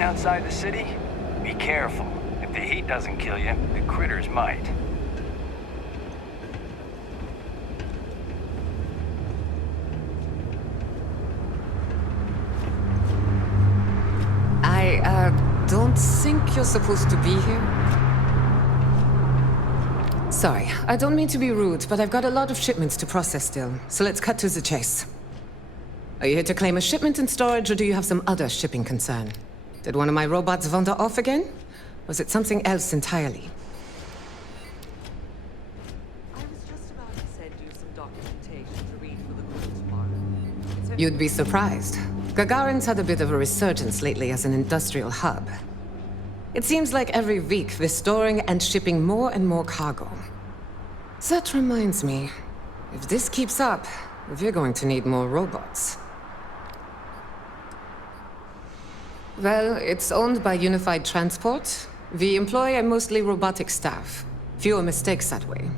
waiting outside the city? Be careful. If the heat doesn't kill you, the critters might. I don't think you're supposed to be here. Sorry, I don't mean to be rude, but I've got a lot of shipments to process still, so let's cut to the chase. Are you here to claim a shipment in storage, or do you have some other shipping concern? Did one of my robots wander off again? Was it something else entirely? I was just about to send you some documentation to read for the court tomorrow. You'd be surprised. Gagarin's had a bit of a resurgence lately as an industrial hub. It seems like every week we're storing and shipping more and more cargo. That reminds me, if this keeps up, we're going to need more robots. Well, it's owned by Unified Transport. We employ a mostly robotic staff. Fewer mistakes that way.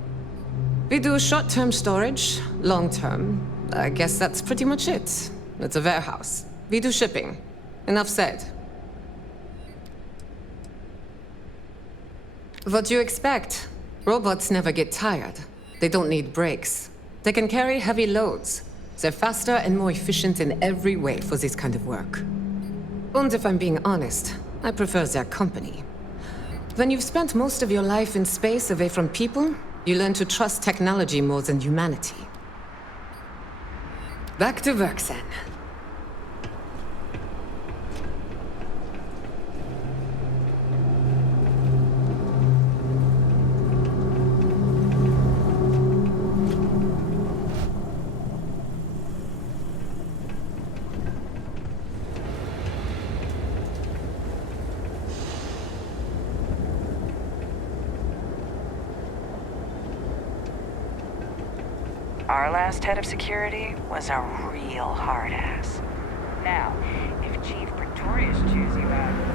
We do short-term storage, long-term. I guess that's pretty much it. It's a warehouse. We do shipping. Enough said. What do you expect? Robots never get tired. They don't need breaks. They can carry heavy loads. They're faster and more efficient in every way for this kind of work. And if I'm being honest, I prefer their company. When you've spent most of your life in space away from people, you learn to trust technology more than humanity. Back to work, then. Our last head of security was a real hard ass. Now, if Chief Pretorius chews you out...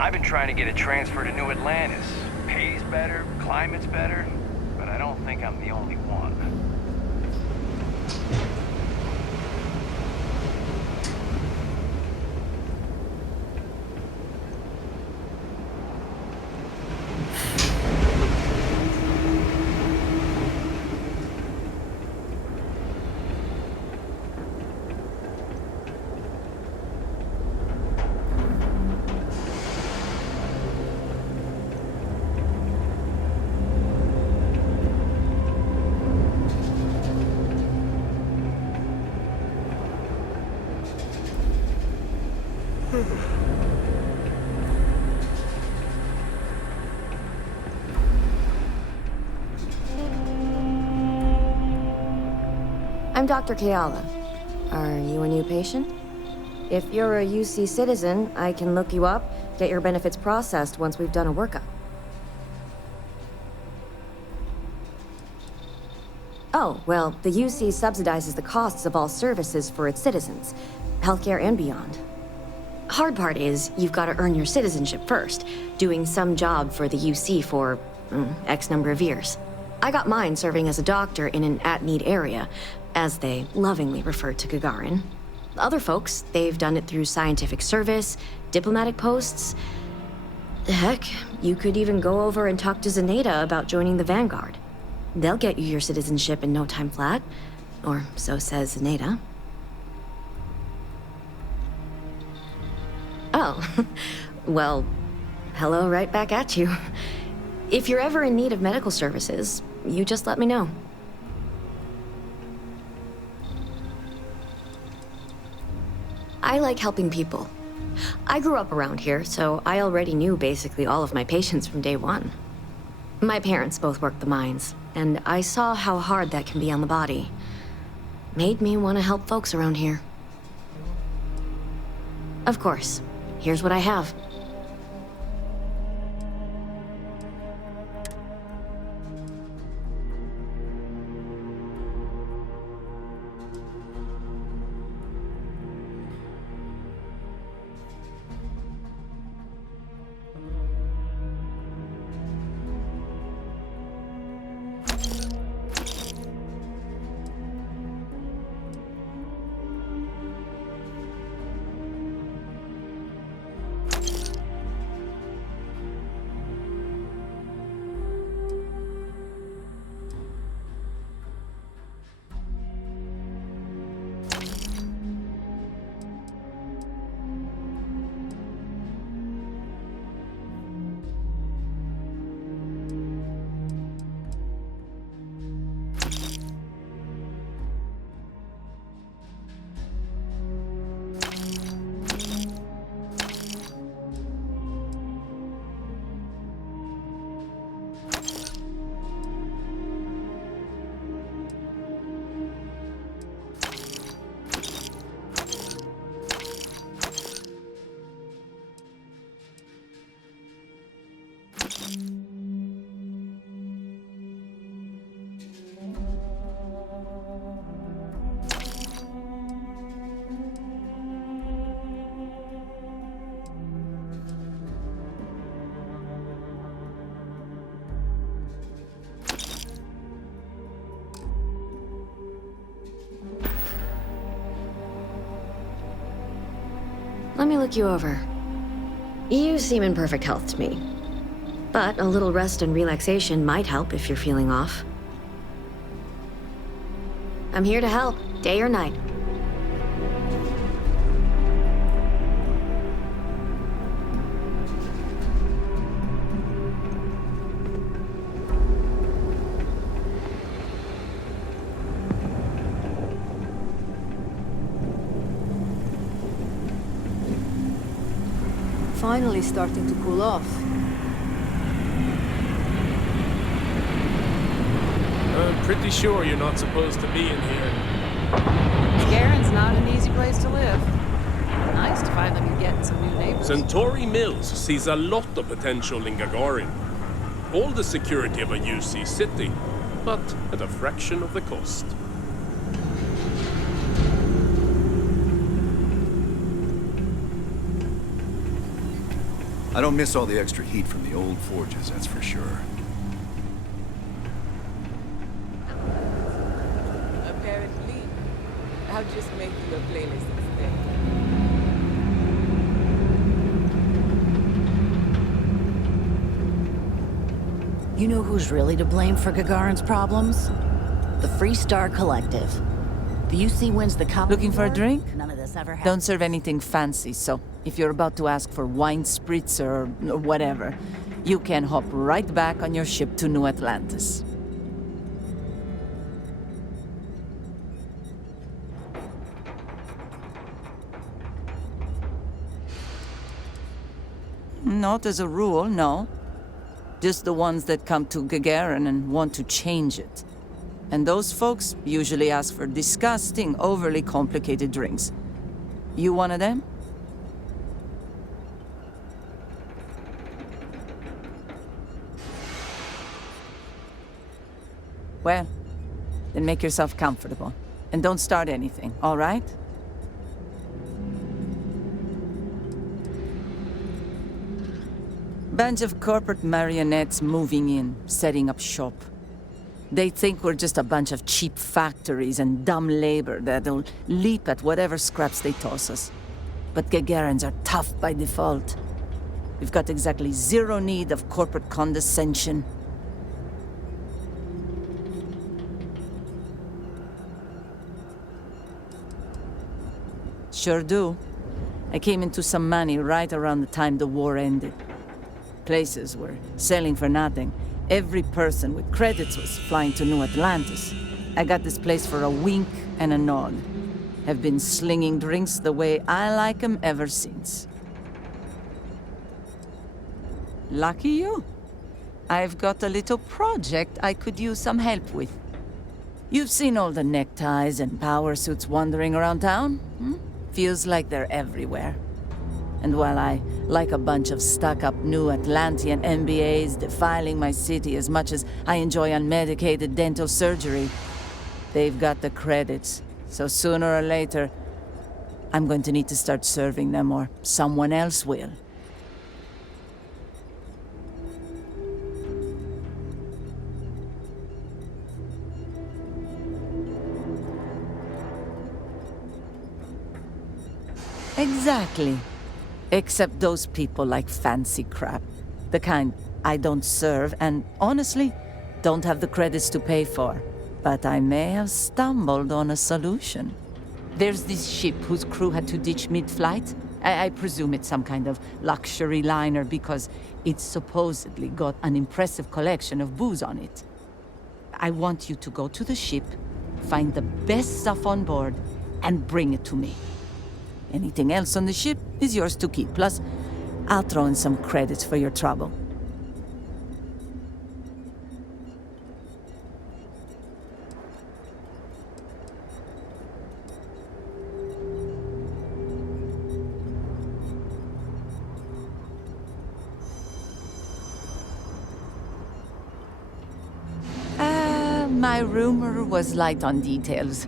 I've been trying to get a transfer to New Atlantis. Pays better, climate's better, but I don't think I'm the only one. I'm Dr. Kayala. Are you a new patient? If you're a UC citizen, I can look you up, Get your benefits processed once we've done a workup. Oh, well, the UC subsidizes the costs of all services for its citizens, healthcare and beyond. Hard part is, you've got to earn your citizenship first, doing some job for the UC for X number of years. I got mine serving as a doctor in an at-need area, as they lovingly refer to Gagarin. Other folks, they've done it through scientific service, diplomatic posts. Heck, you could even go over and talk to Zenaida about joining the Vanguard. They'll get you your citizenship in no time flat, or so says Zenaida. Oh, well, hello right back at you. If you're ever in need of medical services, you just let me know. I like helping people. I grew up around here, so I already knew basically all of my patients from day one. My parents both worked the mines, and I saw how hard that can be on the body. Made me want to help folks around here. Of course, here's what I have. Let me look you over. You seem in perfect health to me. But a little rest and relaxation might help if you're feeling off. I'm here to help, day or night. Finally starting to cool off. I'm pretty sure you're not supposed to be in here. Garen's not an easy place to live. Nice to finally be getting some new neighbors. Centauri Mills sees a lot of potential in Gagarin. All the security of a UC city, but at a fraction of the cost. I don't miss all the extra heat from the old forges, that's for sure. Apparently, I'll just make you a playlist instead. You know who's really to blame for Gagarin's problems? The Free Star Collective. The UC wins the cup. Looking for a drink? None of this ever happened. Don't serve anything fancy, so if you're about to ask for wine spritzer or whatever, you can hop right back on your ship to New Atlantis. Not as a rule, no. Just the ones that come to Gagarin and want to change it. And those folks usually ask for disgusting, overly complicated drinks. You one of them? Well, then make yourself comfortable. And don't start anything, all right? Bunch of corporate marionettes moving in, setting up shop. They think we're just a bunch of cheap factories and dumb labor that'll leap at whatever scraps they toss us. But Gagarins are tough by default. We've got exactly zero need of corporate condescension. Sure do. I came into some money right around the time the war ended. Places were selling for nothing. Every person with credits was flying to New Atlantis. I got this place for a wink and a nod. Have been slinging drinks the way I like 'em ever since. Lucky you. I've got a little project I could use some help with. You've seen all the neckties and power suits wandering around town? Feels like they're everywhere. And while I like a bunch of stuck-up New Atlantean MBAs defiling my city as much as I enjoy unmedicated dental surgery, they've got the credits. So sooner or later, I'm going to need to start serving them, or someone else will. Exactly. Except those people like fancy crap. The kind I don't serve and, honestly, don't have the credits to pay for. But I may have stumbled on a solution. There's this ship whose crew had to ditch mid-flight. I presume it's some kind of luxury liner because it's supposedly got an impressive collection of booze on it. I want you to go to the ship, find the best stuff on board, and bring it to me. Anything else on the ship is yours to keep. Plus, I'll throw in some credits for your trouble. My rumor was light on details.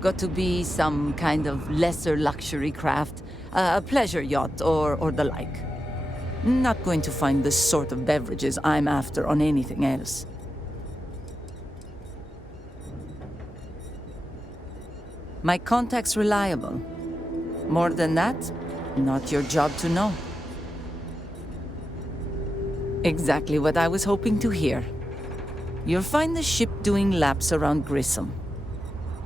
Got to be some kind of lesser luxury craft, a pleasure yacht or the like. Not going to find the sort of beverages I'm after on anything else. My contact's reliable. More than that, not your job to know. Exactly what I was hoping to hear. You'll find the ship doing laps around Grissom.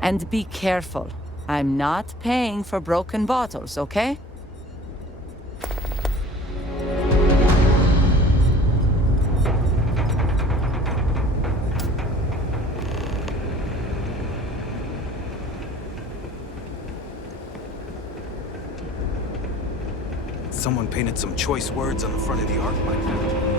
And be careful. I'm not paying for broken bottles, okay? Someone painted some choice words on the front of the Ark micro.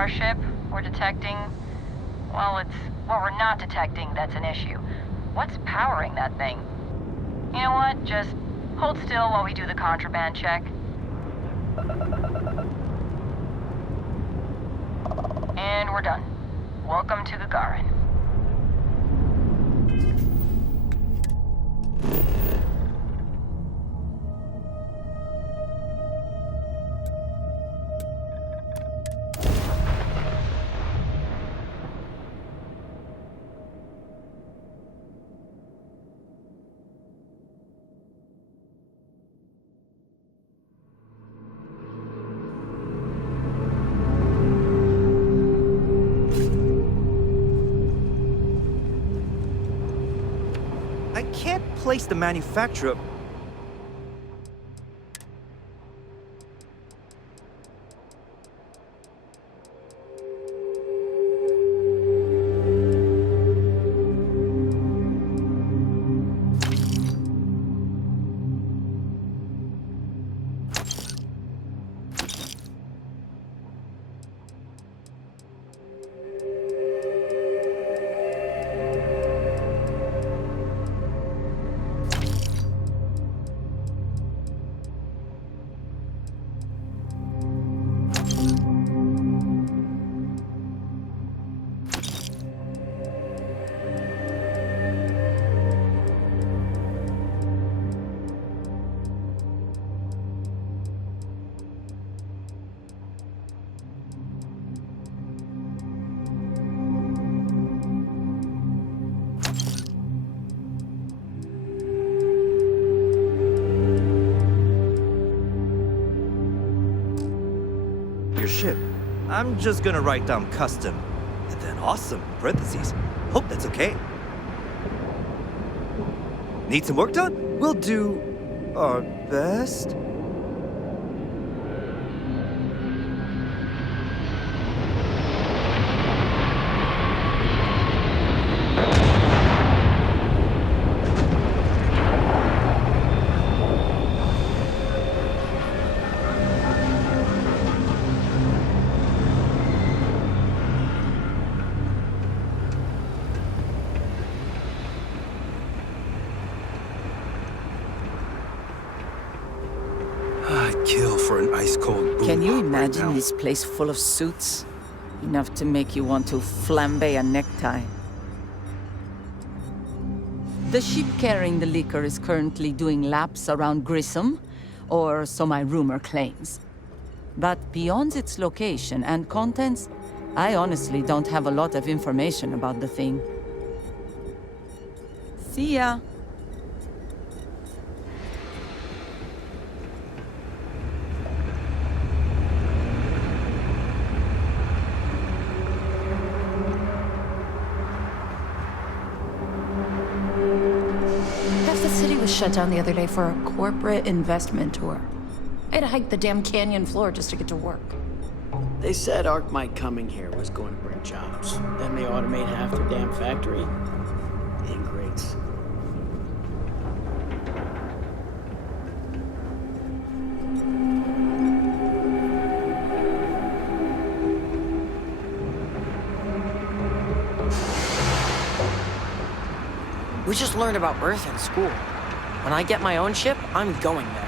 our ship, we're detecting... Well, we're not detecting that's an issue. What's powering that thing? You know what? Just hold still while we do the contraband check. And we're done. Welcome to Gagarin. I can't place the manufacturer. Your ship. I'm just gonna write down custom. And then awesome, in parentheses. Hope that's okay. Need some work done? We'll do our best. I'd kill for an ice-cold boom Can you pop right imagine now. this place full of suits? Enough to make you want to flambe a necktie. The ship carrying the liquor is currently doing laps around Grissom, or so my rumor claims. But beyond its location and contents, I honestly don't have a lot of information about the thing. See ya. Half the city was shut down the other day for a corporate investment tour. I had to hike the damn canyon floor just to get to work. They said Arc Mike coming here was going to bring jobs. Then they automate half their damn factory. Ingrates. We just learned about Earth in school. When I get my own ship, I'm going there.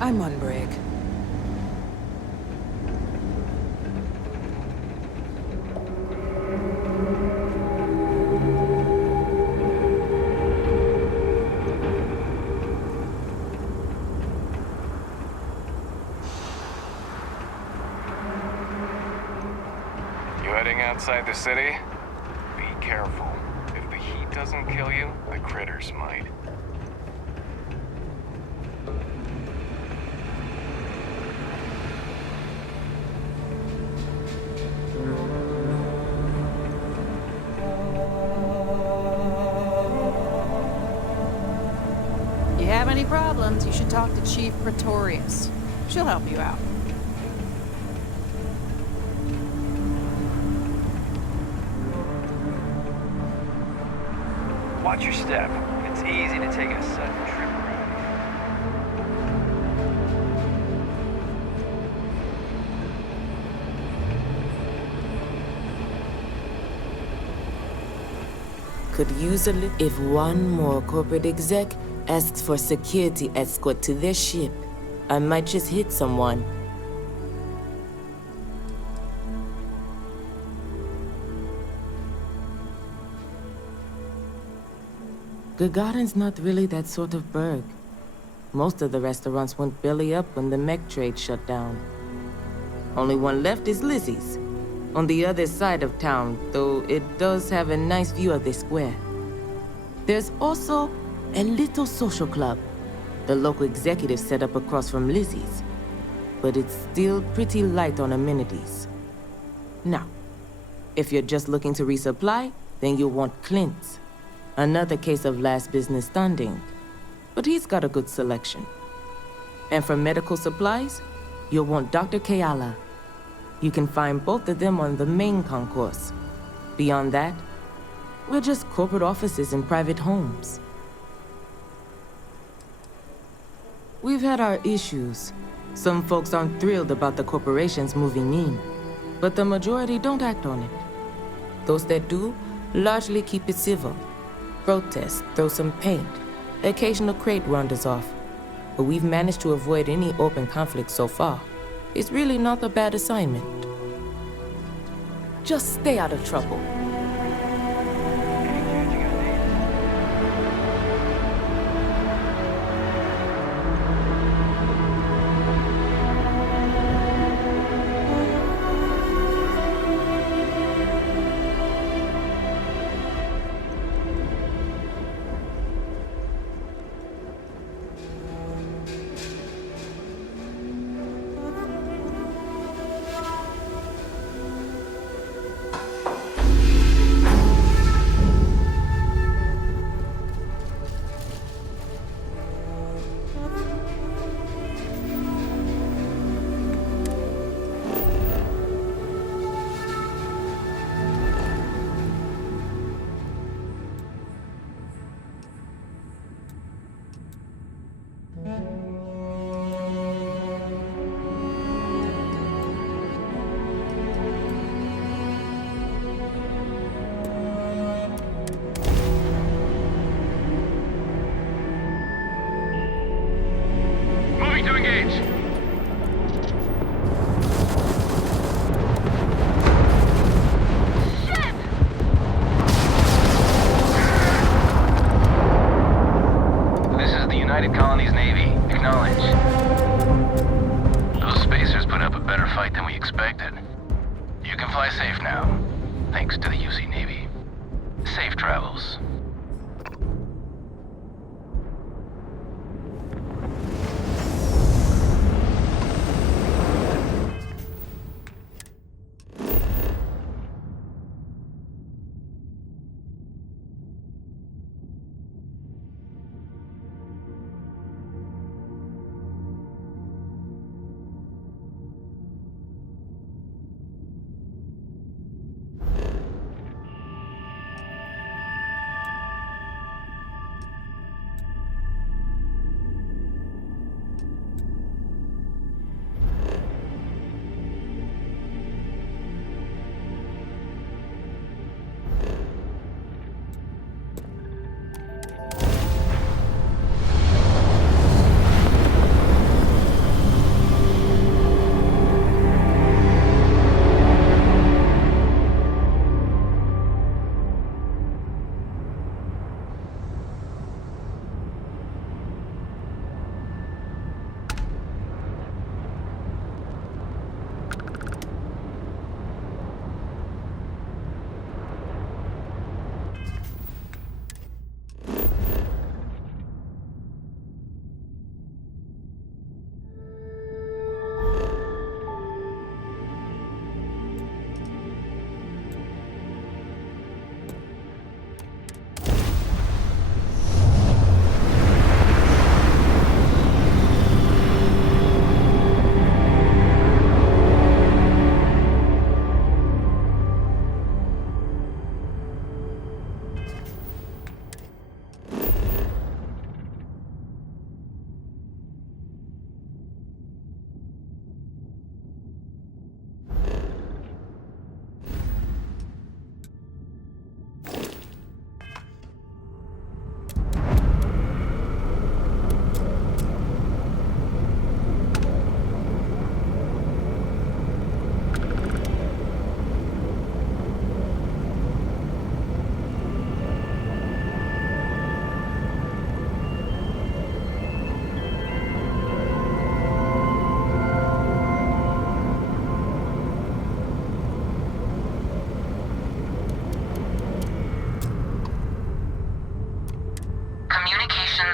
I'm on break. outside the city? Be careful. If the heat doesn't kill you, the critters might. If you have any problems, you should talk to Chief Pretorius. She'll help you out. Watch your step. It's easy to take a sudden trip around here. Could use a lift if one more corporate exec asks for security escort to their ship. I might just hit someone. Gagarin's not really that sort of burg. Most of the restaurants went belly up when the mech trade shut down. Only one left is Lizzie's, on the other side of town, though it does have a nice view of the square. There's also a little social club the local executive set up across from Lizzie's, but it's still pretty light on amenities. Now, if you're just looking to resupply, then you'll want Clint's. Another case of last business standing, but he's got a good selection. And for medical supplies, you'll want Dr. Kayala. You can find both of them on the main concourse. Beyond that, we're just corporate offices and private homes. We've had our issues. Some folks aren't thrilled about the corporations moving in, but the majority don't act on it. Those that do largely keep it civil. Protest, throw some paint. Occasional crate wanders off. But we've managed to avoid any open conflict so far. It's really not a bad assignment. Just stay out of trouble.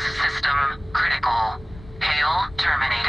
System critical. Hail terminated.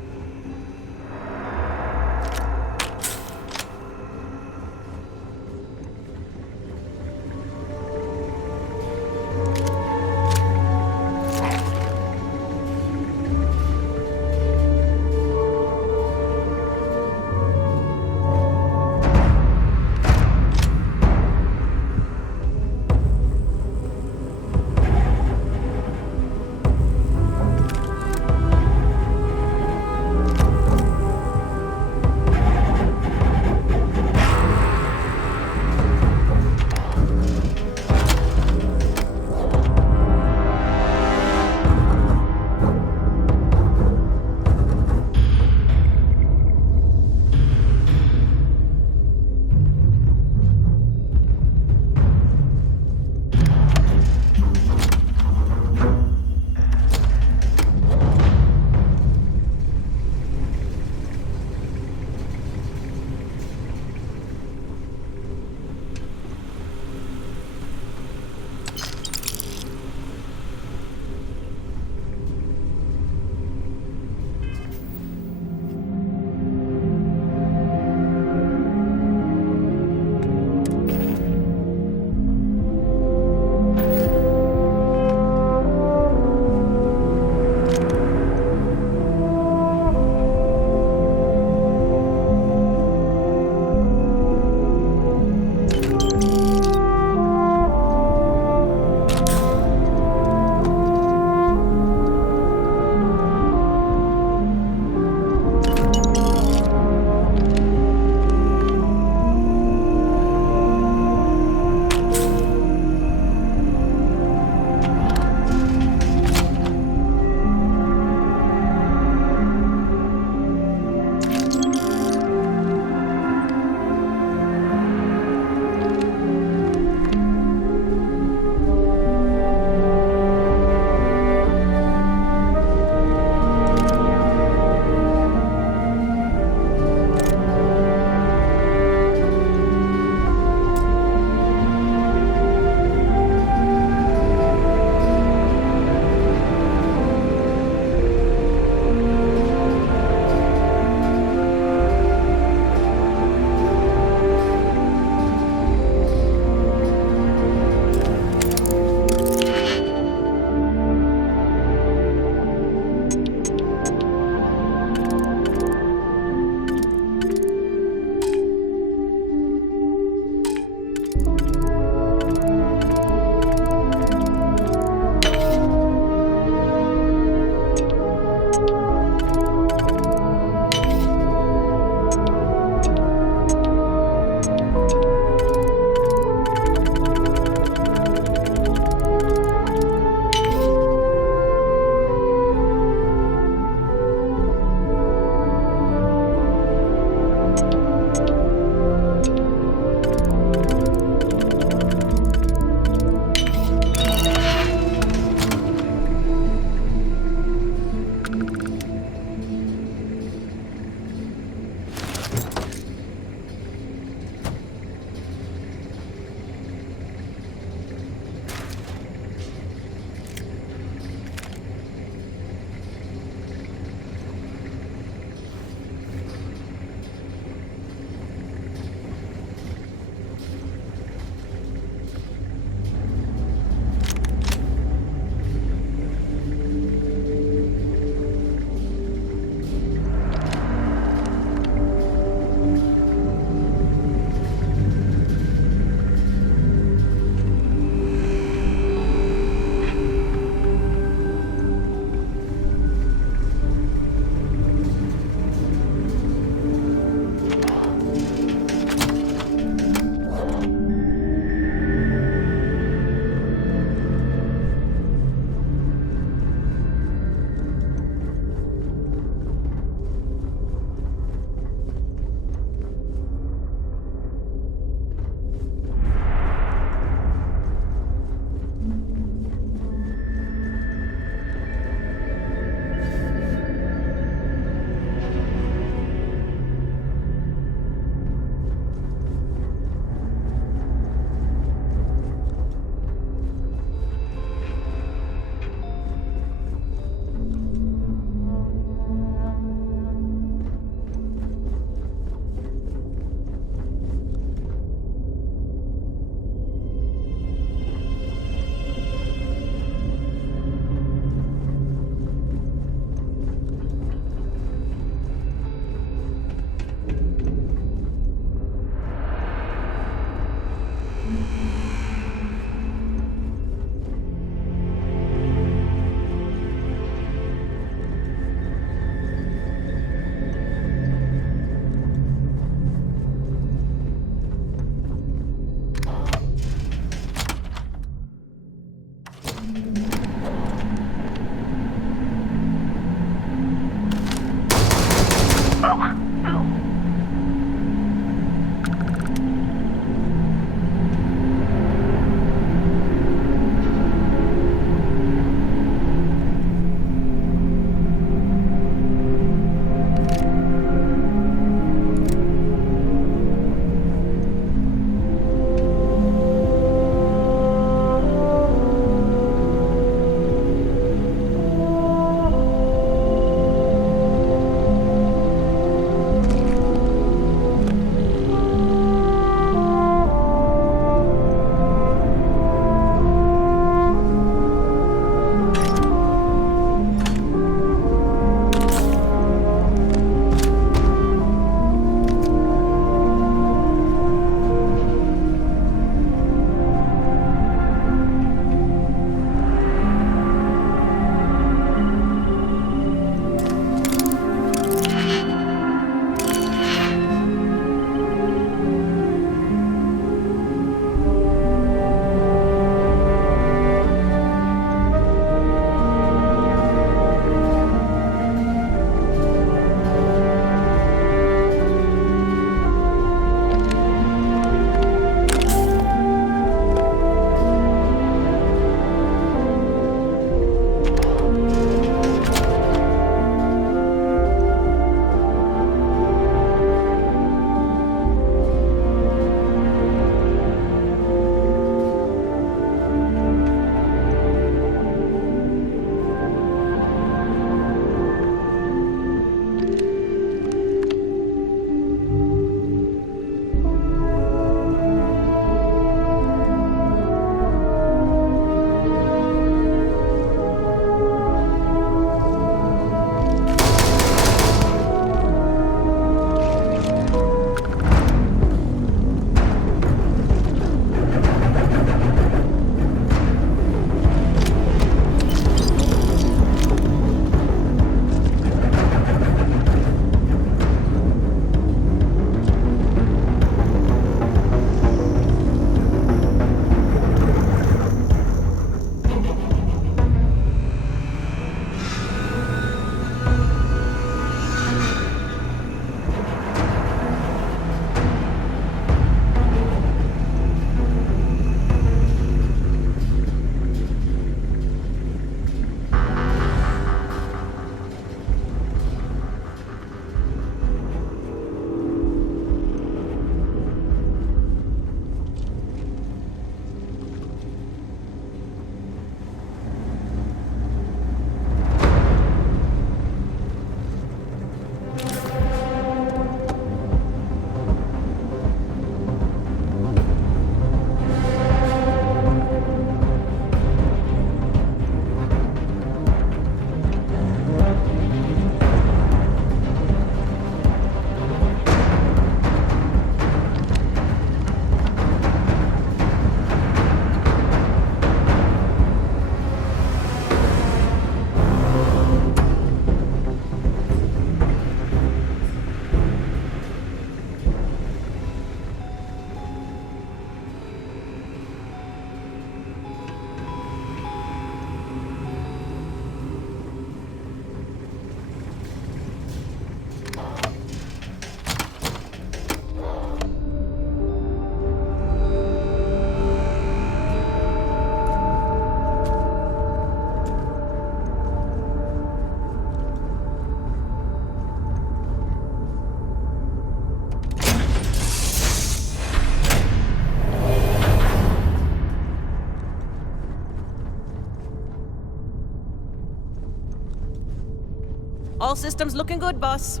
All systems looking good, boss.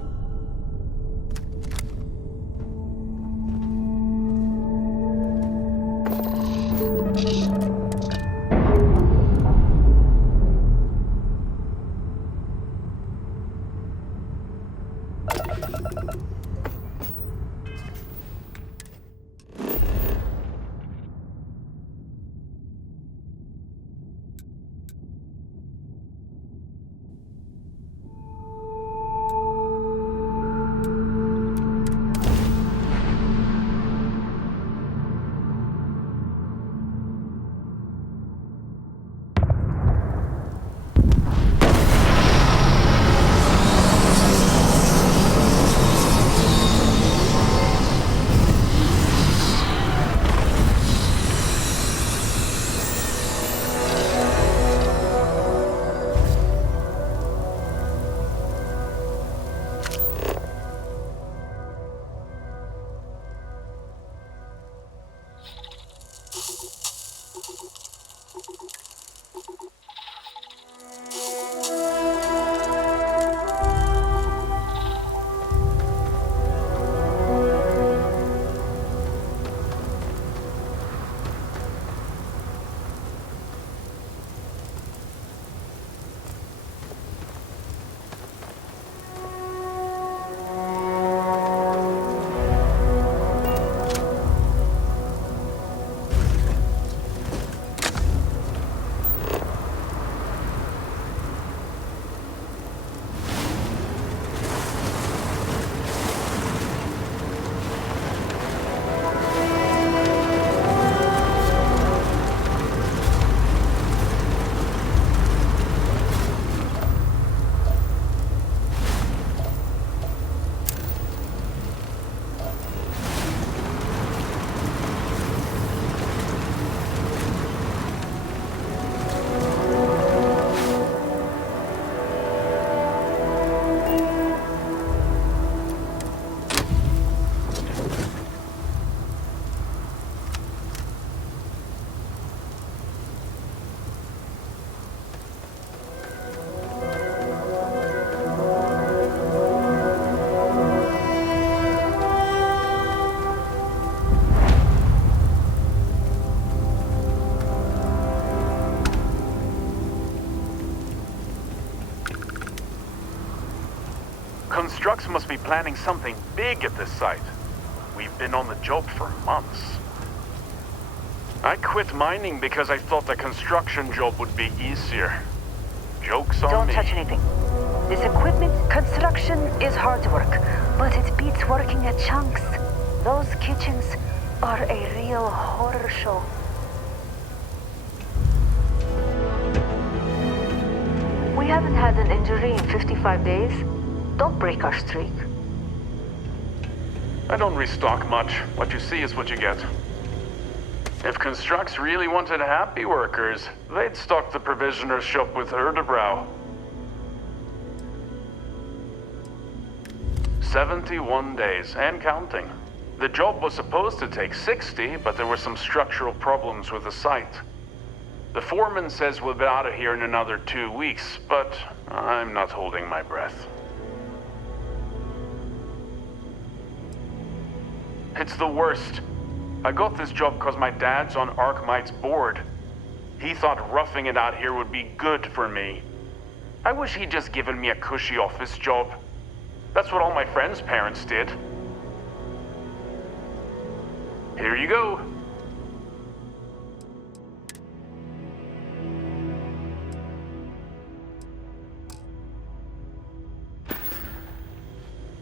Strux must be planning something big at this site. We've been on the job for months. I quit mining because I thought the construction job would be easier. Joke's on me. Don't touch anything. This equipment, construction is hard work, but it beats working at chunks. Those kitchens are a real horror show. We haven't had an injury in 55 days. Don't break our streak. I don't restock much. What you see is what you get. If Construx really wanted happy workers, they'd stock the provisioner's shop with Erdebrow. 71 days, and counting. The job was supposed to take 60, but there were some structural problems with the site. The foreman says we'll be out of here in another 2 weeks, but I'm not holding my breath. It's the worst. I got this job because my dad's on Arkmite's board. He thought roughing it out here would be good for me. I wish he'd just given me a cushy office job. That's what all my friends' parents did. Here you go.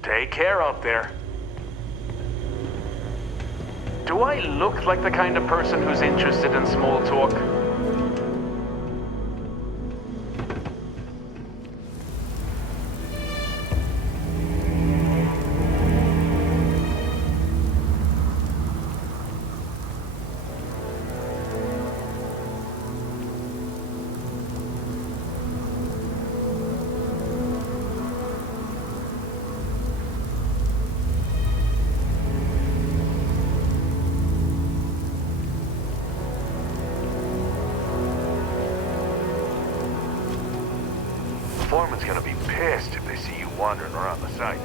Take care out there. Do I look like the kind of person who's interested in small talk? Foreman's gonna be pissed if they see you wandering around the site.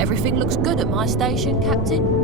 Everything looks good at my station, Captain.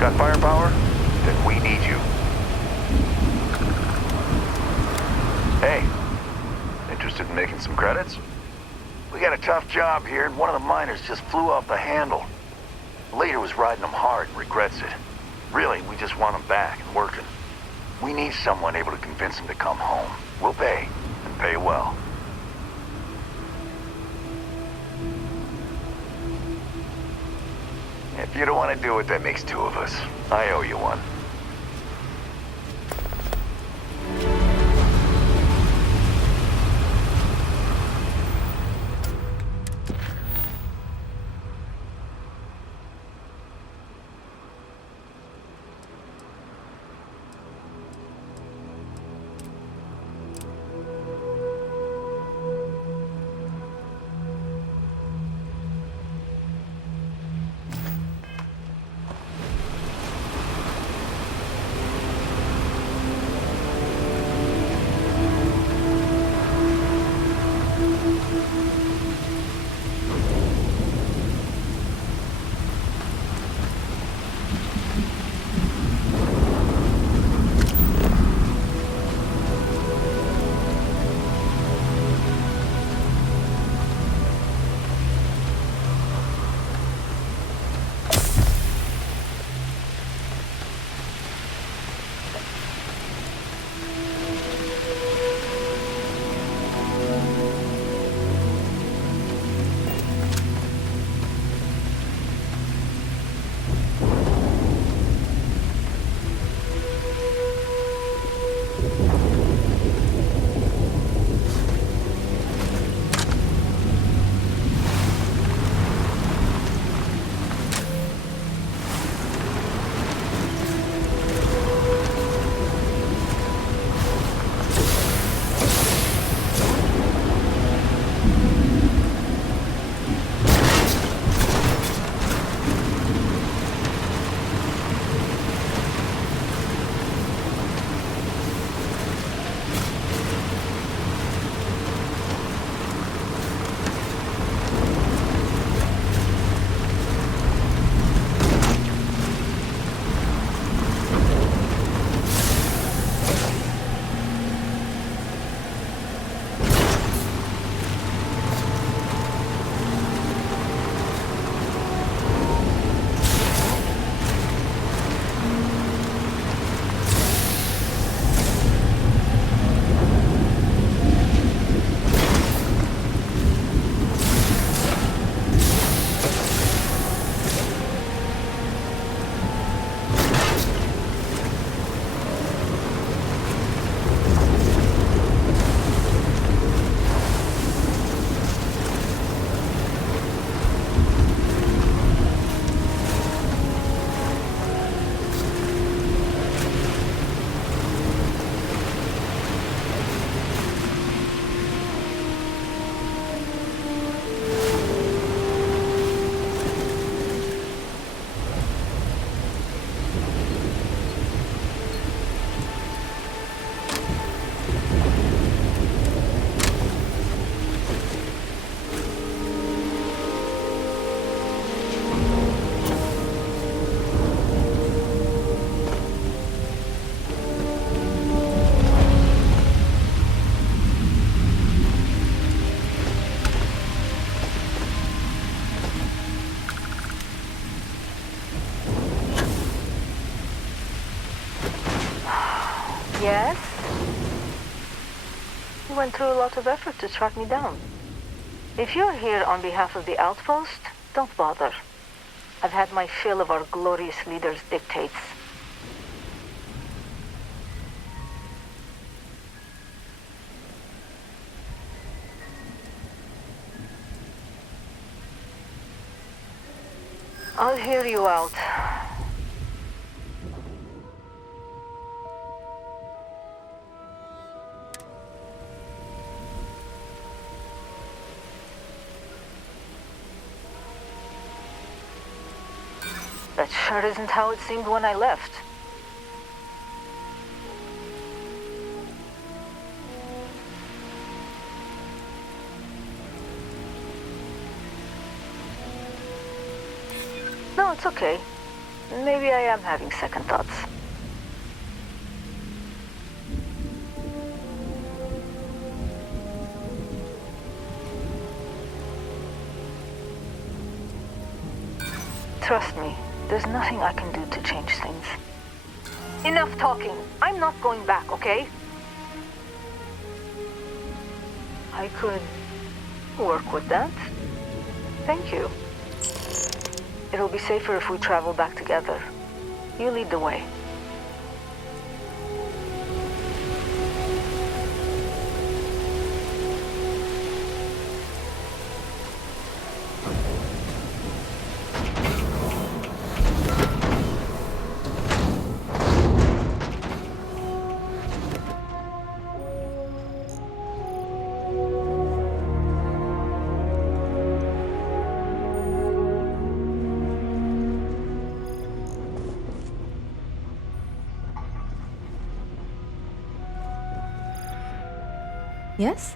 Got firepower? Then we need you. Hey, interested in making some credits? We got a tough job here, and one of the miners just flew off the handle. The leader was riding them hard and regrets it. Really, we just want him back and working. We need someone able to convince him to come home. We'll pay, and pay well. If you don't want to do it, that makes two of us. I owe you one. Yes? You went through a lot of effort to track me down. If you're here on behalf of the outpost, don't bother. I've had my fill of our glorious leader's dictates. I'll hear you out. That sure isn't how it seemed when I left. No, it's okay. maybe I am having second thoughts. Trust me, there's nothing I can do to change things. Enough talking. I'm not going back, okay? I could work with that. Thank you. It'll be safer if we travel back together. You lead the way. Yes?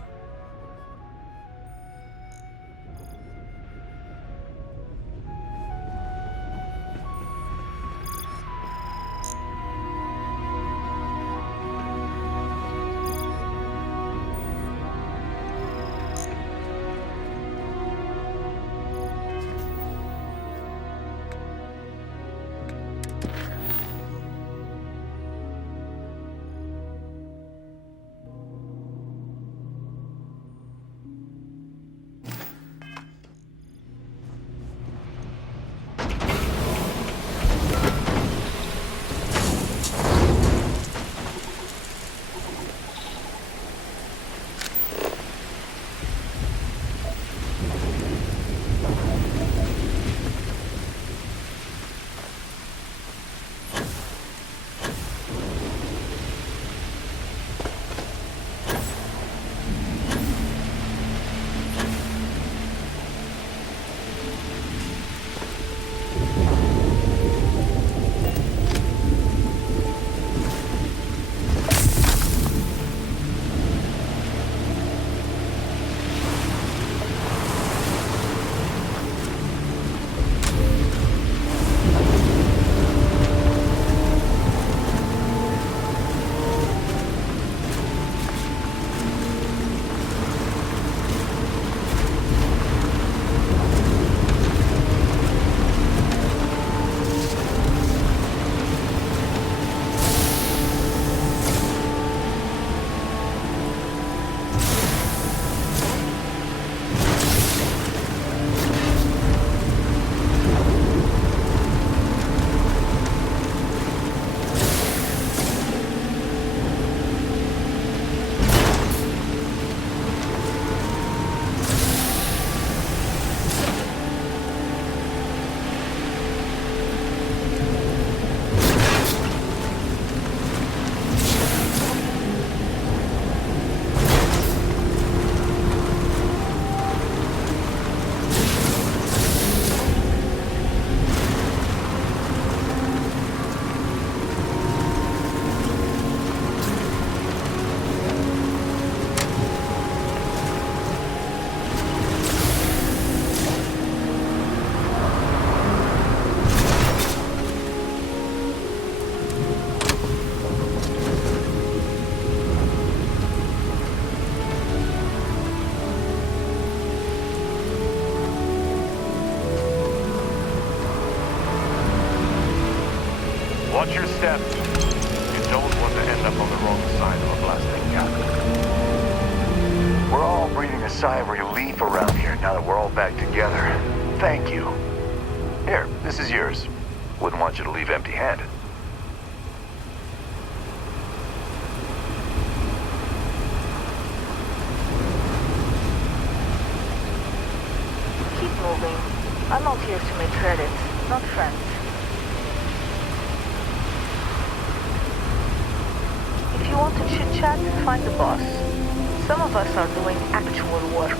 Watch your step. You don't want to end up on the wrong side of a blasting gap. We're all breathing a sigh of relief around here now that we're all back together. Thank you. Here, this is yours. Wouldn't want you to leave empty-handed. Keep moving. I'm out here to make credits, not friends. If you want to chit-chat, find the boss. Some of us are doing actual work.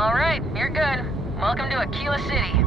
All right, you're good. Welcome to Aquila City.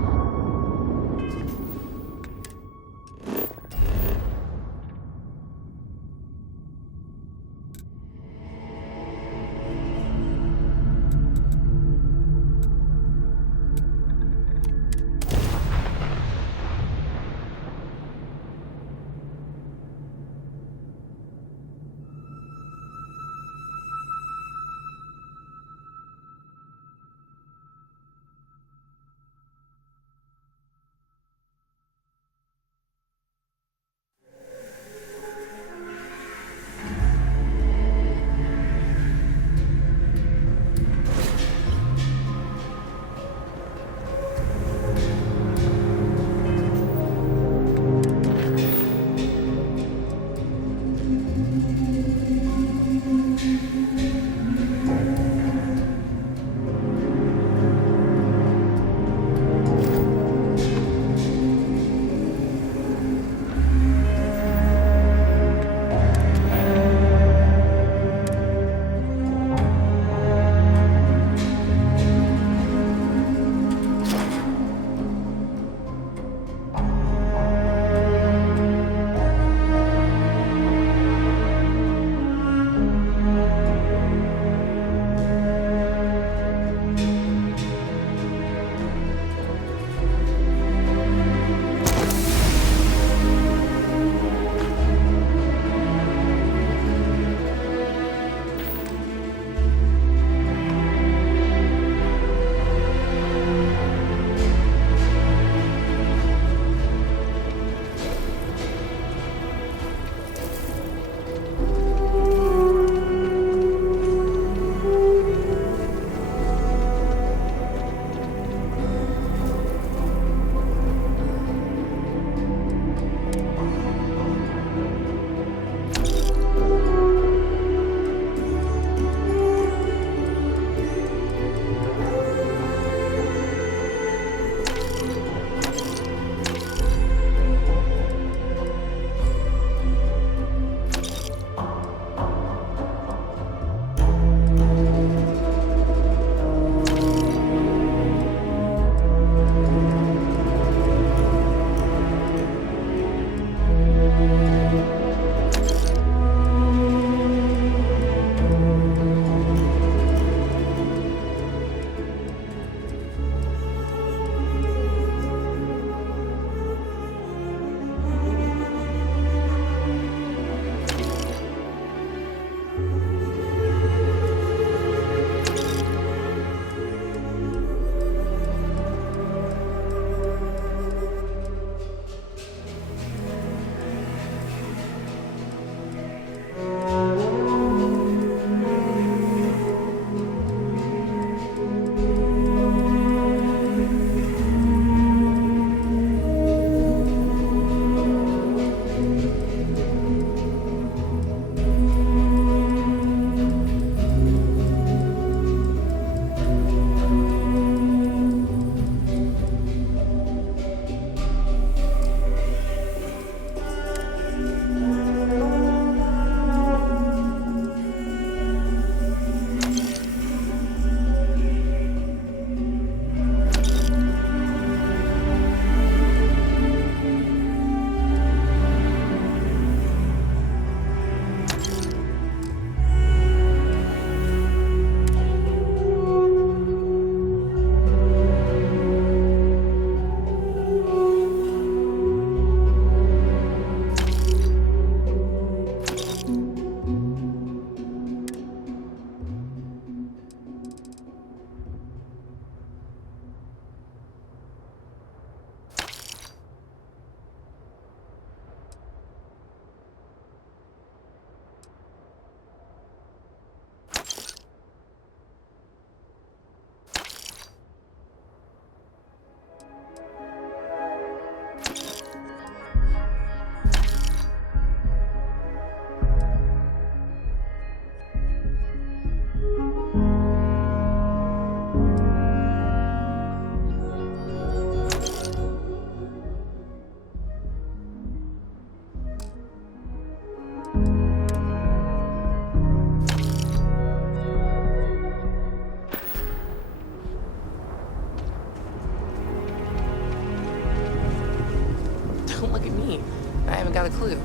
haven't got a clue.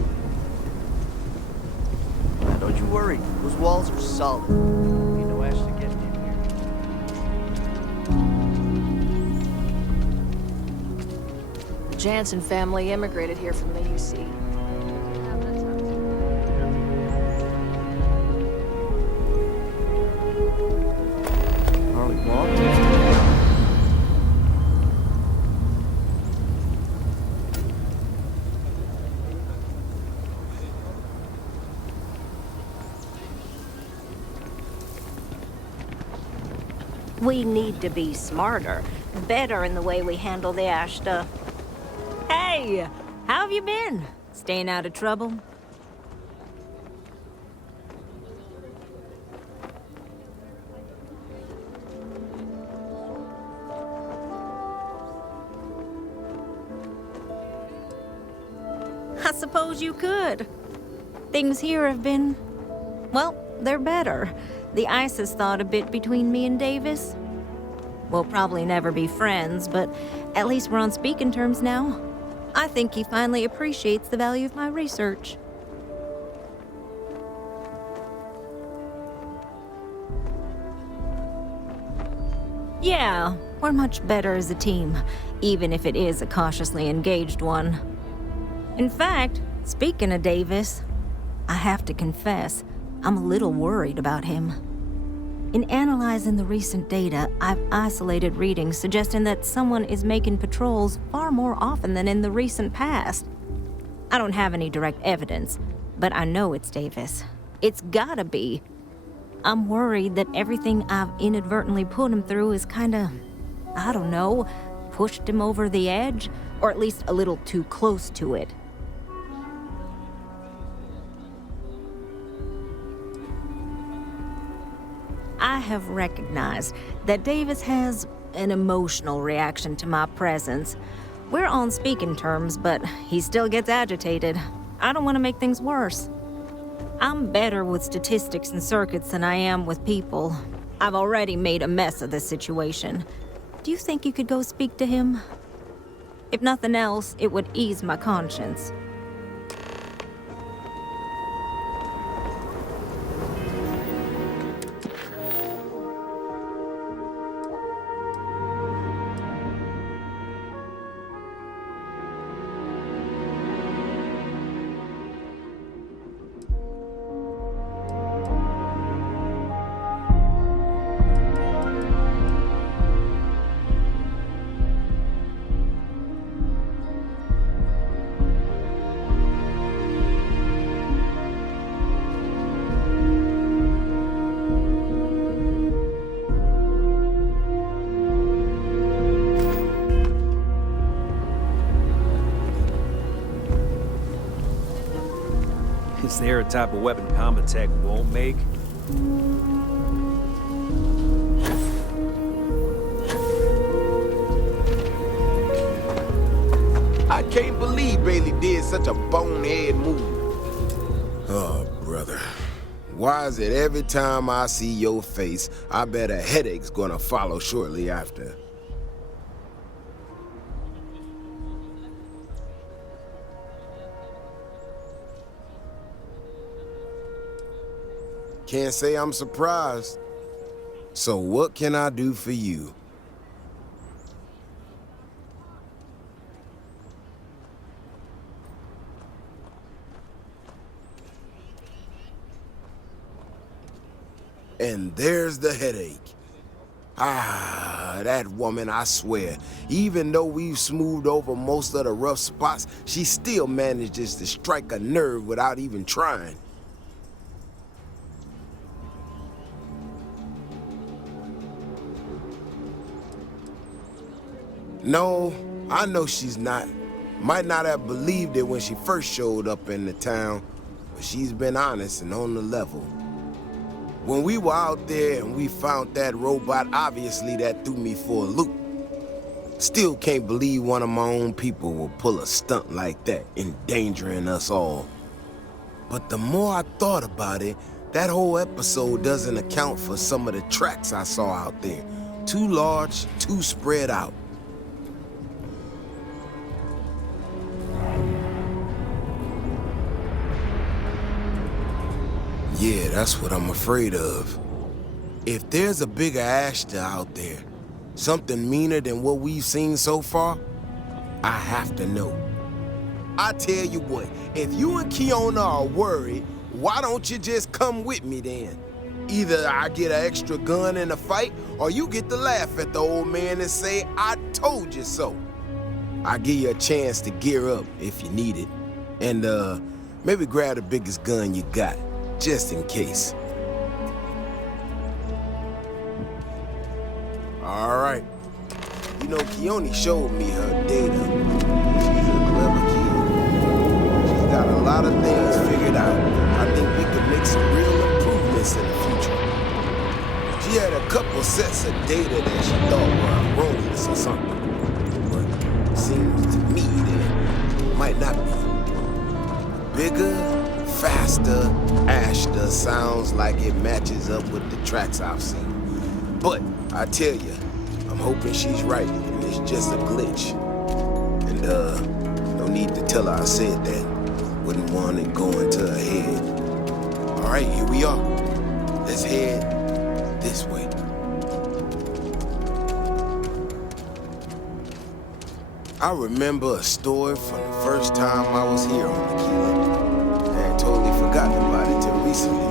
Don't you worry, those walls are solid. Ain't no Ashley getting in here. The Jansen family immigrated here from the UC. Harley Blonde? We need to be smarter, better in the way we handle the ash stuff. Hey, how have you been? Staying out of trouble? I suppose you could. Things here have been, well, they're better. The ice has thawed a bit between me and Davis. We'll probably never be friends, but at least we're on speaking terms now. I think he finally appreciates the value of my research. Yeah, we're much better as a team, even if it is a cautiously engaged one. In fact, speaking of Davis, I have to confess, I'm a little worried about him. In analyzing the recent data, I've isolated readings suggesting that someone is making patrols far more often than in the recent past. I don't have any direct evidence, but I know it's Davis. It's gotta be. I'm worried that everything I've inadvertently put him through is kinda, I don't know, pushed him over the edge, or at least a little too close to it. I have recognized that Davis has an emotional reaction to my presence. We're on speaking terms, but he still gets agitated. I don't want to make things worse. I'm better with statistics and circuits than I am with people. I've already made a mess of this situation. Do you think you could go speak to him? If nothing else, it would ease my conscience. Is there a type of weapon combat tech won't make? I can't believe Bailey did such a bonehead move. Oh, brother. Why is it every time I see your face, I bet a headache's gonna follow shortly after? Can't say I'm surprised. So what can I do for you? And there's the headache. Ah, that woman, I swear. Even though we've smoothed over most of the rough spots, she still manages to strike a nerve without even trying. No, I know she's not. Might not have believed it when she first showed up in the town, but she's been honest and on the level. When we were out there and we found that robot, obviously that threw me for a loop. Still can't believe one of my own people will pull a stunt like that, endangering us all. But the more I thought about it, that whole episode doesn't account for some of the tracks I saw out there. Too large, too spread out. Yeah, that's what I'm afraid of. If there's a bigger Ashta out there, something meaner than what we've seen so far, I have to know. I tell you what, if you and Kiona are worried, why don't you just come with me then? Either I get an extra gun in a fight, or you get to laugh at the old man and say, I told you so. I'll give you a chance to gear up if you need it. And, maybe grab the biggest gun you got, just in case. All right. You know, Keone showed me her data. She's a clever kid. She's got a lot of things figured out. I think we could make some real improvements in the future. She had a couple sets of data that she thought were erroneous or something. But it seems to me that it might not be. Bigger, faster, Ashta sounds like it matches up with the tracks I've seen. But I tell you, I'm hoping she's right and it's just a glitch. And no need to tell her I said that. Wouldn't want it going to her head. All right, here we are. Let's head this way. I remember a story from the first time I was here on Aquila. I had totally forgotten about it till recently.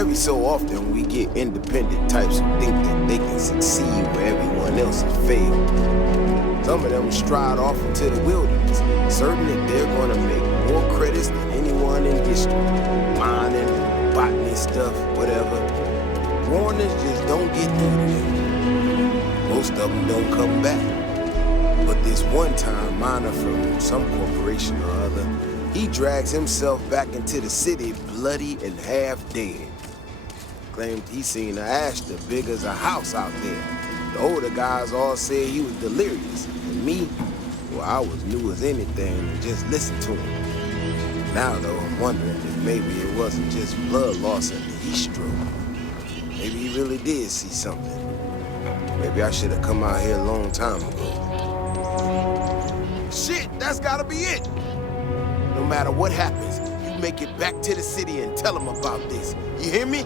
Every so often, we get independent types who think that they can succeed where everyone else has failed. Some of them stride off into the wilderness, certain that they're going to make more credits than anyone in history. Mining, botany stuff, whatever. Warners just don't get through to them. Most of them don't come back. But this one-time miner from some corporation or other, he drags himself back into the city bloody and half dead. Claimed he seen an Ashta big as a house out there. The older guys all said he was delirious. And me, well, I was new as anything and just listened to him. Now, though, I'm wondering if maybe it wasn't just blood loss and the heat stroke. Maybe he really did see something. Maybe I should have come out here a long time ago. Shit, that's gotta be it! No matter what happens, you make it back to the city and tell them about this. You hear me?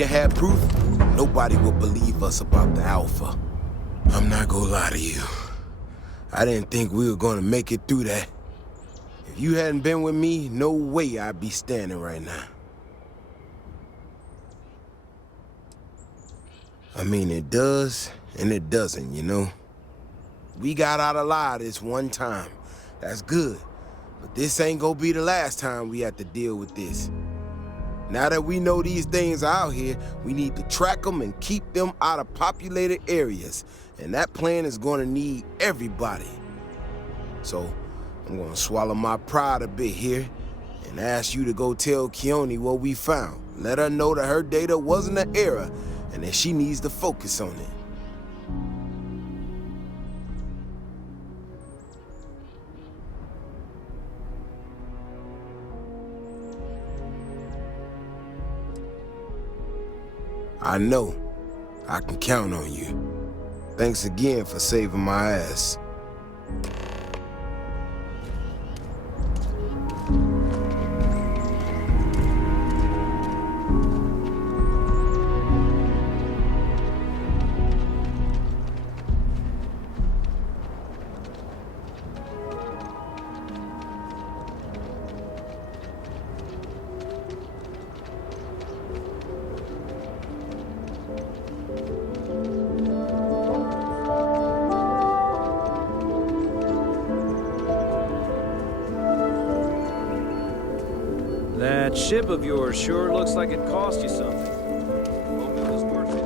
Had proof, nobody would believe us about the Alpha. I'm not gonna lie to you. I didn't think we were gonna make it through that. If you hadn't been with me, no way I'd be standing right now. I mean, it does and it doesn't, you know? We got out alive this one time. That's good. But this ain't gonna be the last time we have to deal with this. Now that we know these things are out here, we need to track them and keep them out of populated areas. And that plan is gonna need everybody. So, I'm gonna swallow my pride a bit here and ask you to go tell Keone what we found. Let her know that her data wasn't an error and that she needs to focus on it. I know. I can count on you. Thanks again for saving my ass. That ship of yours sure looks like it cost you something. Hope it was worth it.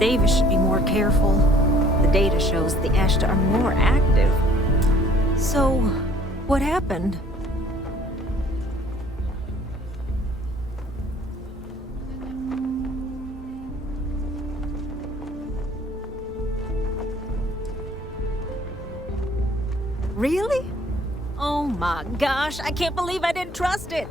Davis should be more careful. The data shows the Ashta are more active. So, what happened? Really? Oh my gosh, I can't believe I didn't trust it.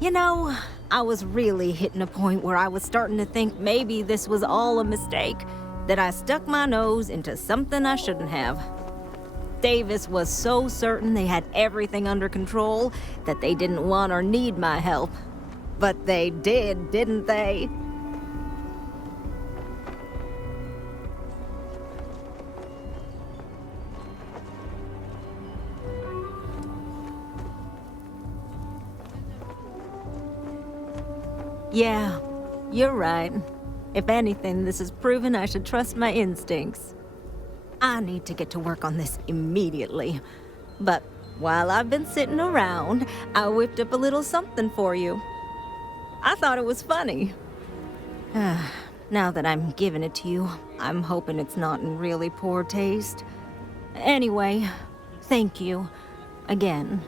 You know, I was really hitting a point where I was starting to think maybe this was all a mistake, that I stuck my nose into something I shouldn't have. Davis was so certain they had everything under control that they didn't want or need my help. But they did, didn't they? Yeah, you're right. If anything, this has proven I should trust my instincts. I need to get to work on this immediately. But while I've been sitting around, I whipped up a little something for you. I thought it was funny. Now that I'm giving it to you, I'm hoping it's not in really poor taste. Anyway, thank you. Again.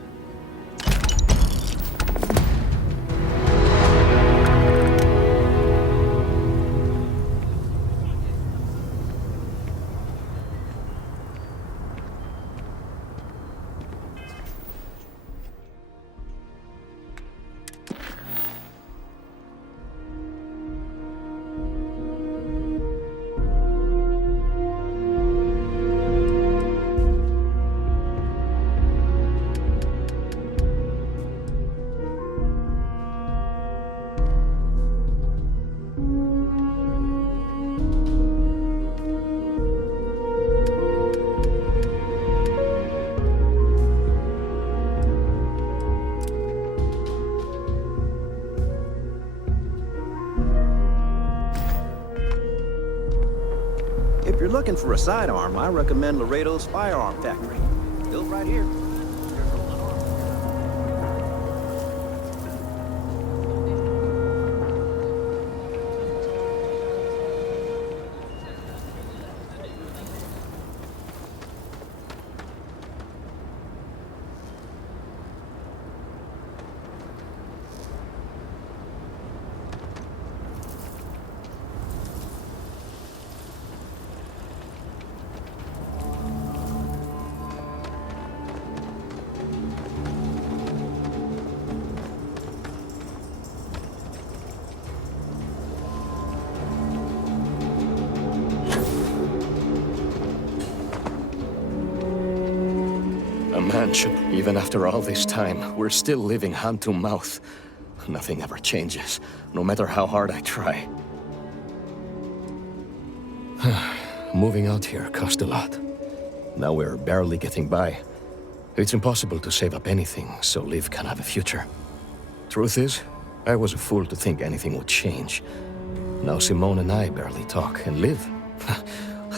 If you're looking for a sidearm, I recommend Laredo's Firearm Factory. Built right here. A mansion. Even after all this time, we're still living hand to mouth. Nothing ever changes, no matter how hard I try. Moving out here cost a lot. Now we're barely getting by. It's impossible to save up anything, so Liv can have a future. Truth is, I was a fool to think anything would change. Now Simone and I barely talk, and Liv?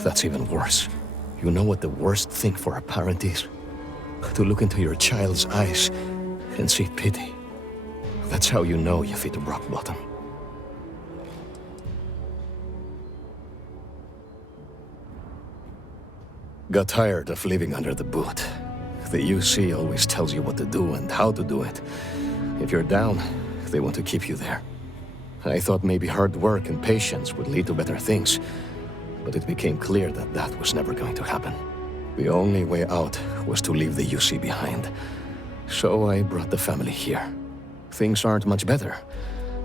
That's even worse. You know what the worst thing for a parent is? To look into your child's eyes and see pity. That's how you know you've hit rock bottom. Got tired of living under the boot. The UC always tells you what to do and how to do it. If you're down, they want to keep you there. I thought maybe hard work and patience would lead to better things, but it became clear that that was never going to happen. The only way out was to leave the UC behind. So I brought the family here. Things aren't much better,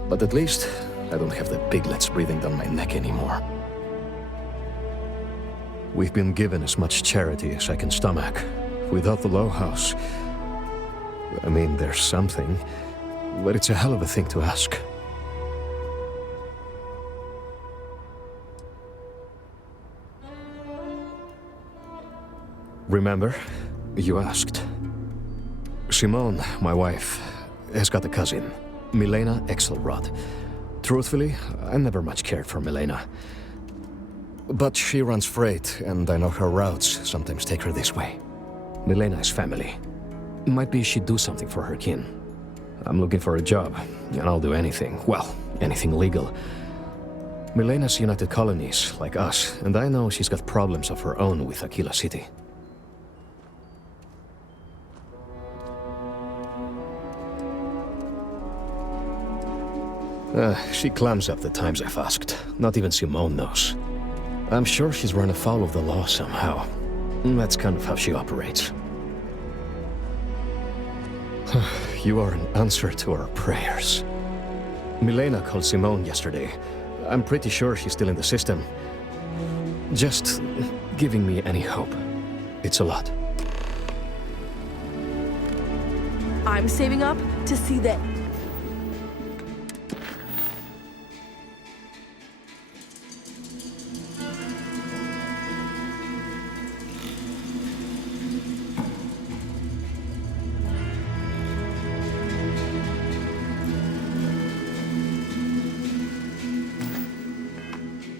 but at least I don't have the piglets breathing down my neck anymore. We've been given as much charity as I can stomach. Without the Low House, I mean, there's something, but it's a hell of a thing to ask. Remember? You asked. Simone, my wife, has got a cousin, Milena Axelrod. Truthfully, I never much cared for Milena. But she runs freight, and I know her routes sometimes take her this way. Milena is family. Might be she'd do something for her kin. I'm looking for a job, and I'll do anything. Well, anything legal. Milena's United Colonies, like us, and I know she's got problems of her own with Aquila City. She clams up the times I've asked. Not even Simone knows. I'm sure she's run afoul of the law somehow. That's kind of how she operates. You are an answer to our prayers. Milena called Simone yesterday. I'm pretty sure she's still in the system. Just giving me any hope. It's a lot. I'm saving up to see that.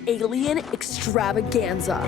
Alien extravaganza.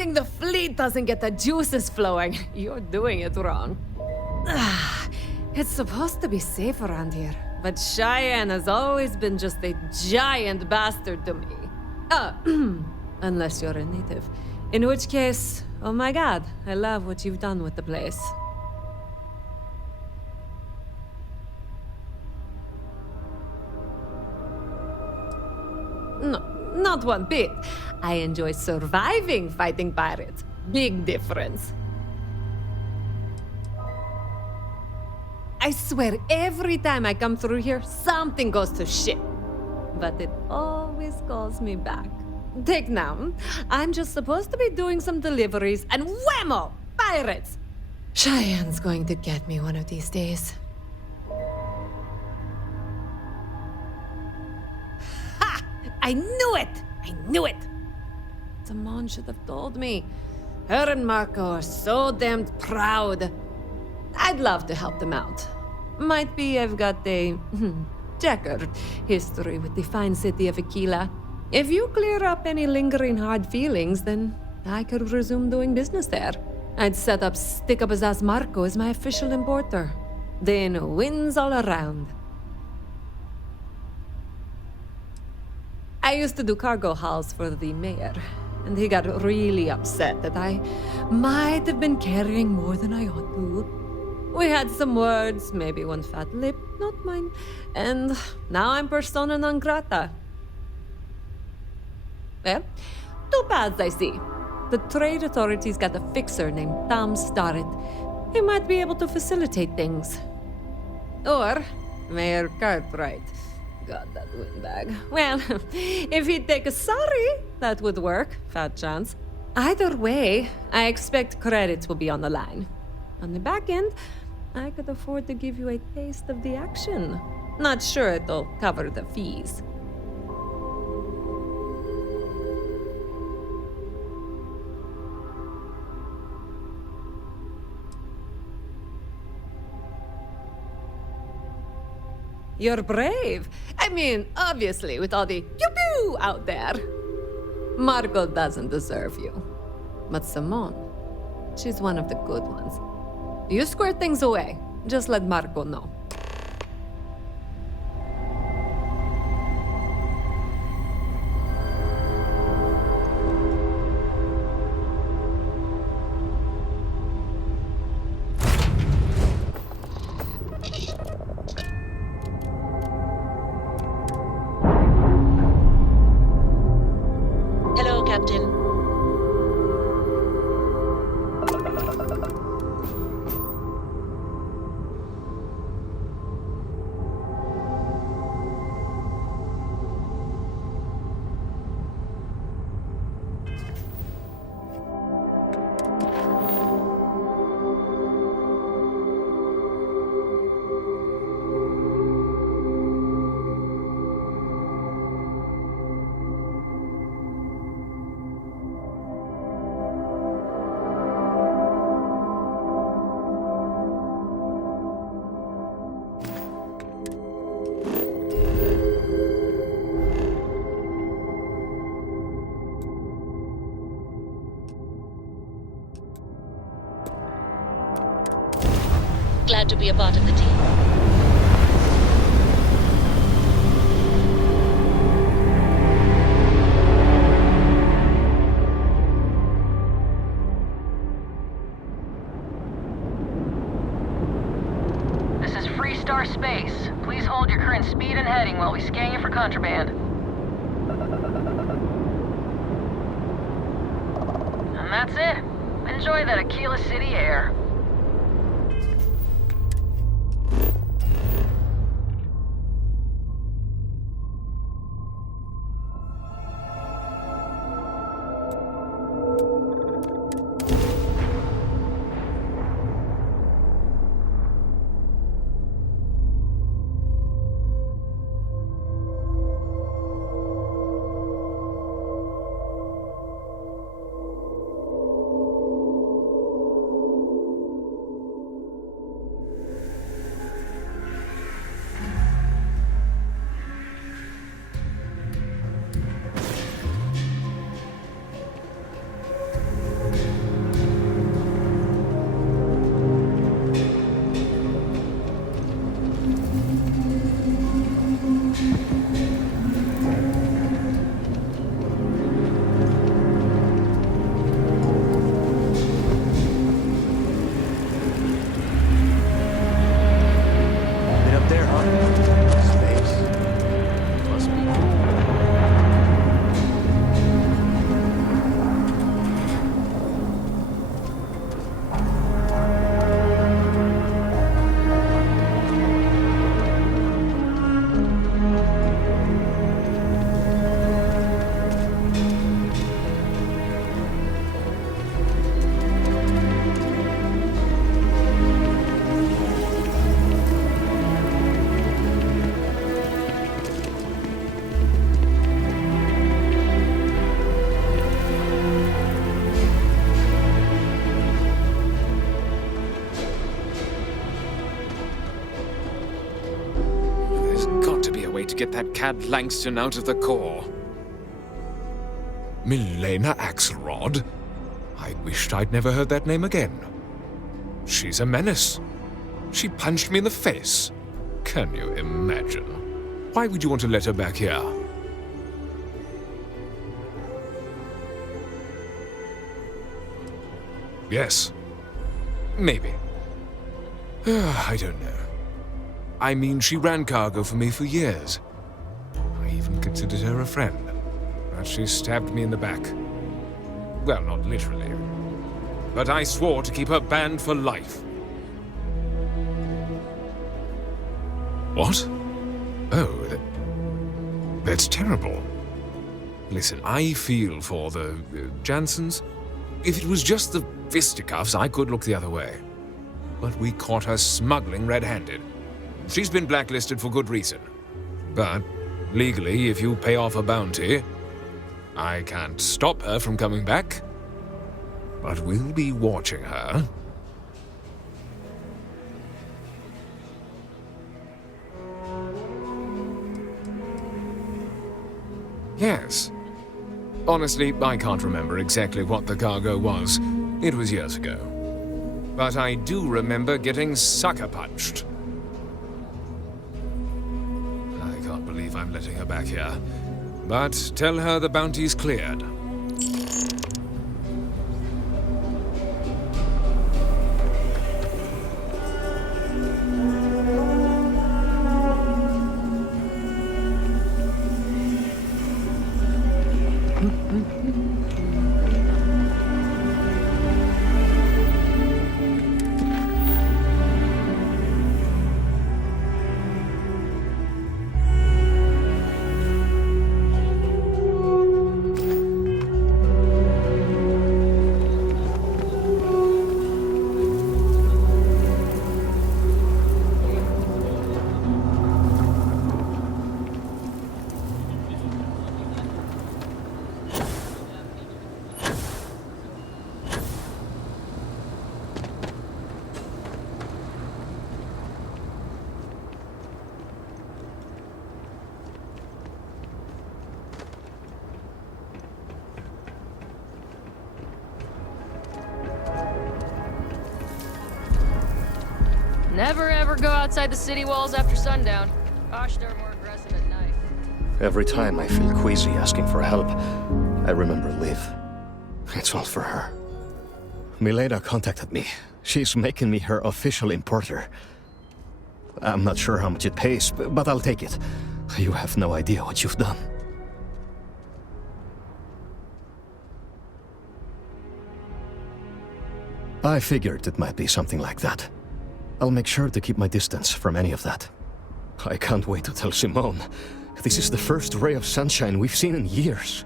protecting the fleet doesn't get the juices flowing, you're doing it wrong. It's supposed to be safe around here, but Cheyenne has always been just a giant bastard to me. Unless you're a native. In which case, oh my god, I love what you've done with the place. No, not one bit. I enjoy surviving fighting pirates. Big difference. I swear, every time I come through here, something goes to shit. But it always calls me back. Take now. I'm just supposed to be doing some deliveries, and whammo! Pirates! Cheyenne's going to get me one of these days. Ha! I knew it! I knew it! Simone should have told me. Her and Marco are so damned proud. I'd love to help them out. Might be I've got a checkered history with the fine city of Aquila. If you clear up any lingering hard feelings, then I could resume doing business there. I'd set up Stick-Up-His-Ass Marco as my official importer. Then wins all around. I used to do cargo hauls for the mayor, and he got really upset that I might have been carrying more than I ought to. We had some words, maybe one fat lip, not mine, and now I'm persona non grata. Well, two paths I see. The trade authorities got a fixer named Tom Starrett. He might be able to facilitate things. Or Mayor Cartwright. God, that windbag. Well, if he'd take a sorry, that would work. Fat chance. Either way, I expect credits will be on the line. On the back end, I could afford to give you a taste of the action. Not sure it'll cover the fees. You're brave. I mean, obviously, with all the pew-pew out there. Marco doesn't deserve you. But Simone, she's one of the good ones. You square things away. Just let Marco know. Hello, Captain. Glad to be a part of the team. This is Freestar Space. Please hold your current speed and heading while we scan you for contraband. And that's it. Enjoy that Aquila City air. There's got to be a way to get that cad Langston out of the core. Milena Axelrod? I wished I'd never heard that name again. She's a menace. She punched me in the face. Can you imagine? Why would you want to let her back here? Yes. Maybe. I don't know. I mean, she ran cargo for me for years. I even considered her a friend. But she stabbed me in the back. Well, not literally. But I swore to keep her banned for life. What? Oh, that's terrible. Listen, I feel for the Jansons. If it was just the fisticuffs, I could look the other way. But we caught her smuggling red-handed. She's been blacklisted for good reason. But, legally, if you pay off a bounty, I can't stop her from coming back. But we'll be watching her. Yes. Honestly, I can't remember exactly what the cargo was. It was years ago. But I do remember getting sucker punched. I can't believe I'm letting her back here. But tell her the bounty's cleared. Never ever go outside the city walls after sundown. Gosh, they're more aggressive at night. Every time I feel queasy asking for help, I remember Liv. It's all for her. Milena contacted me. She's making me her official importer. I'm not sure how much it pays, but I'll take it. You have no idea what you've done. I figured it might be something like that. I'll make sure to keep my distance from any of that. I can't wait to tell Simone. This is the first ray of sunshine we've seen in years.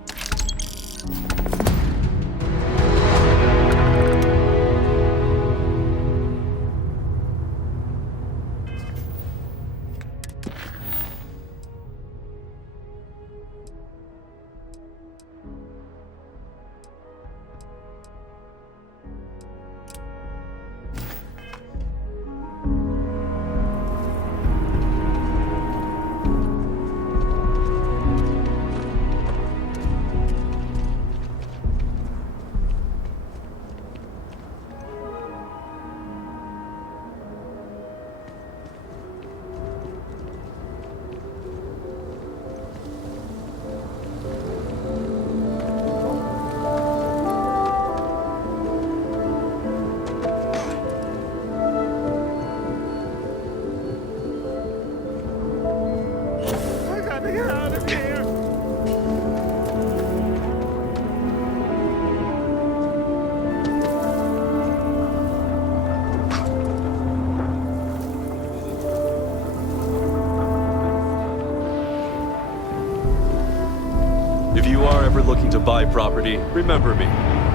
If you are ever looking to buy property, remember me,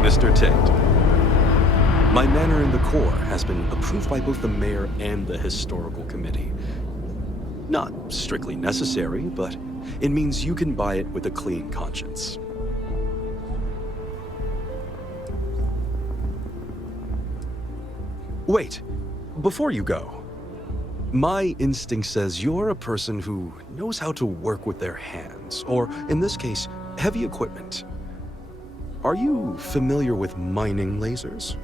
Mr. Tate. My manor in the core has been approved by both the mayor and the historical committee. Not strictly necessary, but it means you can buy it with a clean conscience. Wait, before you go, My instinct says you're a person who knows how to work with their hands, or in this case, heavy equipment. Are you familiar with mining lasers?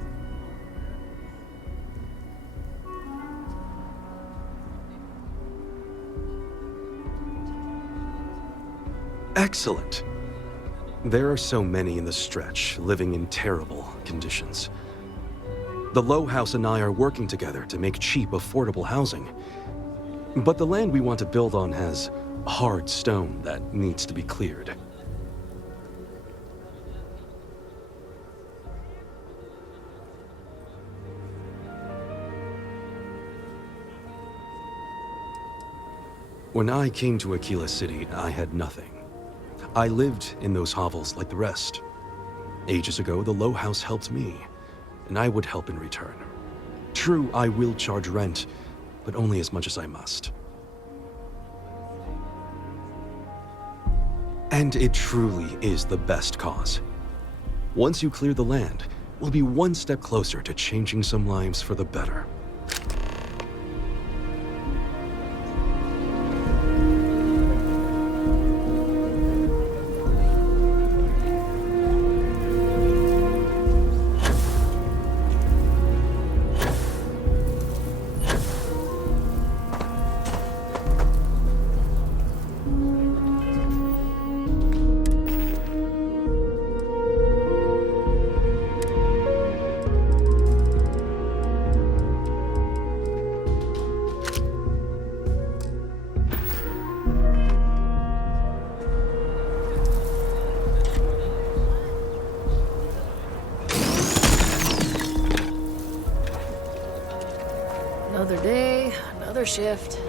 Excellent. There are so many in the stretch, living in terrible conditions. The Low House and I are working together to make cheap, affordable housing. But the land we want to build on has hard stone that needs to be cleared. When I came to Aquila City, I had nothing. I lived in those hovels like the rest. Ages ago, the Low House helped me, and I would help in return. True, I will charge rent, but only as much as I must. And it truly is the best cause. Once you clear the land, we'll be one step closer to changing some lives for the better. Another day, another shift.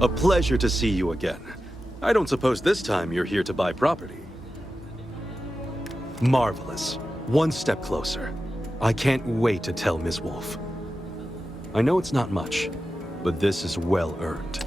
A pleasure to see you again. I don't suppose this time you're here to buy property. Marvelous. One step closer. I can't wait to tell Ms. Wolf. I know it's not much, but this is well earned.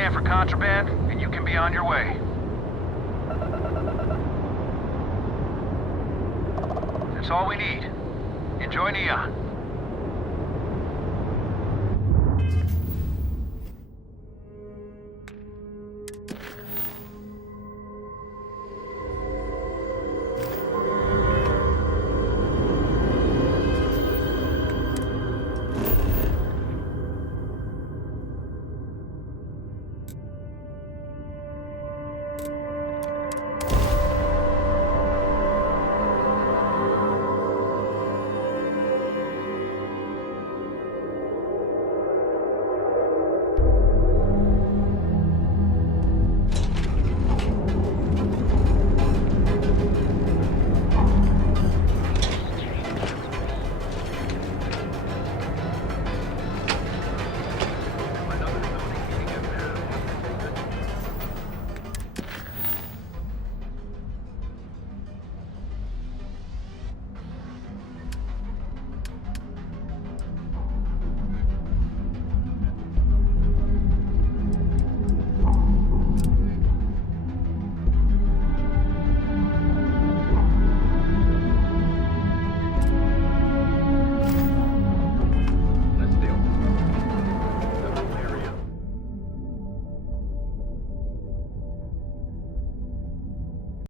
scan for contraband, and you can be on your way. That's all we need. Enjoy Neon.